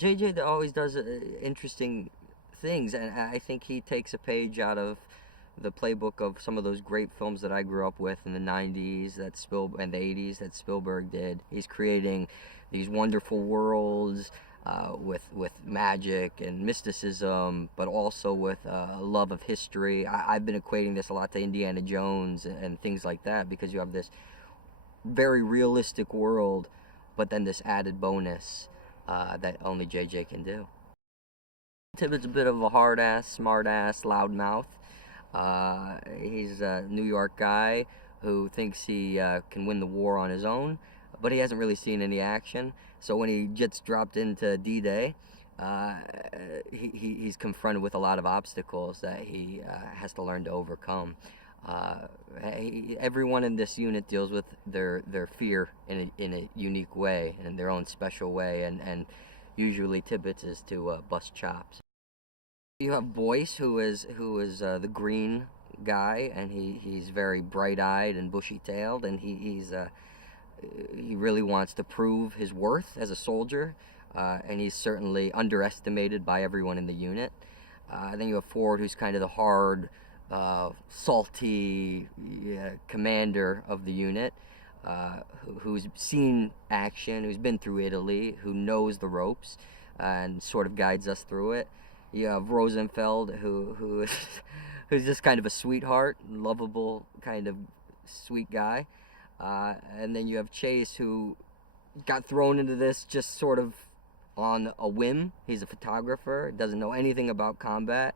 JJ always does interesting things, and I think he takes a page out of the playbook of some of those great films that I grew up with in the 90s and the 80s that Spielberg did. He's creating these wonderful worlds with magic and mysticism, but also with a love of history. I've been equating this a lot to Indiana Jones and things like that, because you have this very realistic world, but then this added bonus that only JJ can do. Tippett's a bit of a hard-ass, smart-ass, loudmouth. He's a New York guy who thinks he can win the war on his own, but he hasn't really seen any action. So when he gets dropped into D-Day, he's confronted with a lot of obstacles that he has to learn to overcome. Everyone in this unit deals with their fear in a unique way, in their own special way, and usually Tippett's is to bust chops. You have Boyce, who is the green guy, and he's very bright-eyed and bushy-tailed, and he really wants to prove his worth as a soldier, and he's certainly underestimated by everyone in the unit. Then you have Ford, who's kind of the hard, salty commander of the unit, who's seen action, who's been through Italy, who knows the ropes, and sort of guides us through it. You have Rosenfeld, who's just kind of a sweetheart, lovable kind of sweet guy. And then you have Chase, who got thrown into this just sort of on a whim. He's a photographer, doesn't know anything about combat.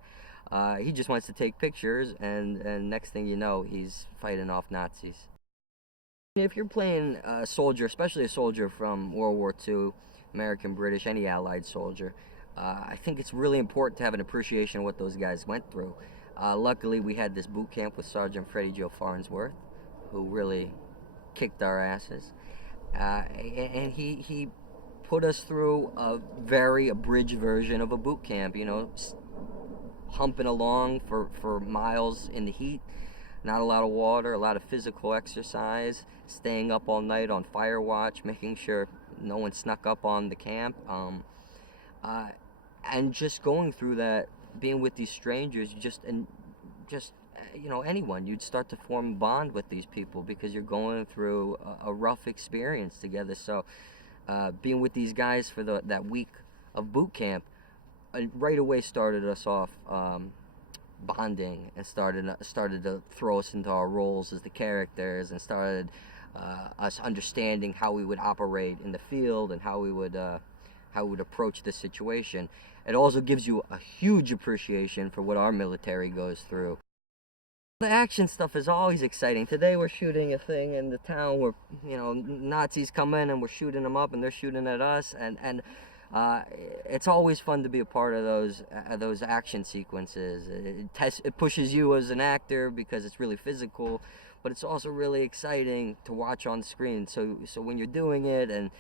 He just wants to take pictures, and next thing you know, he's fighting off Nazis. If you're playing a soldier, especially a soldier from World War II, American, British, any Allied soldier, I think it's really important to have an appreciation of what those guys went through. Luckily, we had this boot camp with Sergeant Freddie Joe Farnsworth, who really kicked our asses. And he put us through a very abridged version of a boot camp, humping along for miles in the heat, not a lot of water, a lot of physical exercise, staying up all night on fire watch, making sure no one snuck up on the camp. And just going through that, being with these strangers, anyone, you'd start to form a bond with these people because you're going through a rough experience together. So being with these guys for that week of boot camp right away started us off bonding, and started to throw us into our roles as the characters, and started us understanding how we would operate in the field and how we would approach this situation. It also gives you a huge appreciation for what our military goes through. The action stuff is always exciting. Today we're shooting a thing in the town where, Nazis come in and we're shooting them up and they're shooting at us, and it's always fun to be a part of those action sequences. It pushes you as an actor because it's really physical, but it's also really exciting to watch on screen. So when you're doing it and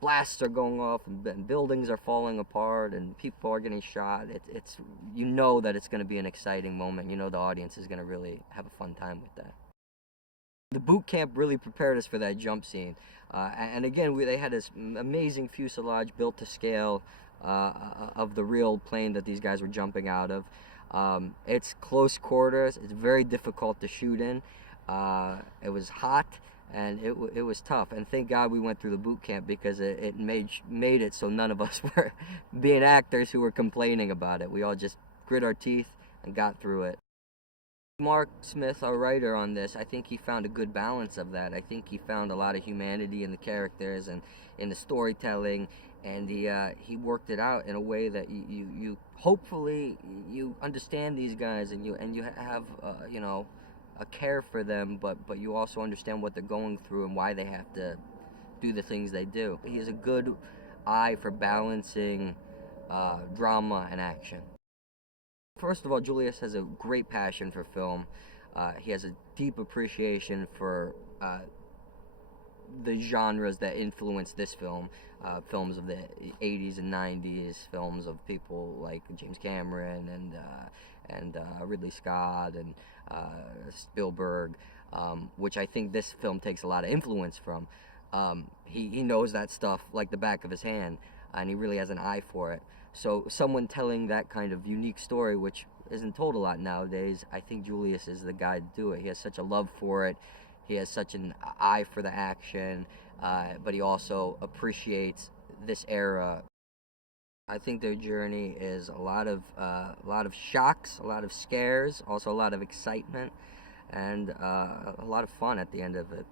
blasts are going off and buildings are falling apart and people are getting shot, it's that it's going to be an exciting moment. The audience is going to really have a fun time with that. The boot camp really prepared us for that jump scene, and again they had this amazing fuselage built to scale of the real plane that these guys were jumping out of. It's close quarters, it's very difficult to shoot in. It was hot, and it was tough, and thank God we went through the boot camp, because it made it so none of us were being actors who were complaining about it. We all just grit our teeth and got through it. Mark Smith, our writer on this, I think he found a good balance of that. I think he found a lot of humanity in the characters and in the storytelling, and he worked it out in a way that you hopefully you understand these guys, and you have a care for them, but you also understand what they're going through and why they have to do the things they do. He has a good eye for balancing drama and action. First of all, Julius has a great passion for film. He has a deep appreciation for the genres that influenced this film. Films of the 80s and 90s, films of people like James Cameron and Ridley Scott and Spielberg, which I think this film takes a lot of influence from. He knows that stuff like the back of his hand. and he really has an eye for it. So someone telling that kind of unique story, which isn't told a lot nowadays, I think Julius is the guy to do it. He has such a love for it. He has such an eye for the action, but he also appreciates this era. I think their journey is a lot of shocks, a lot of scares, also a lot of excitement, and a lot of fun at the end of it.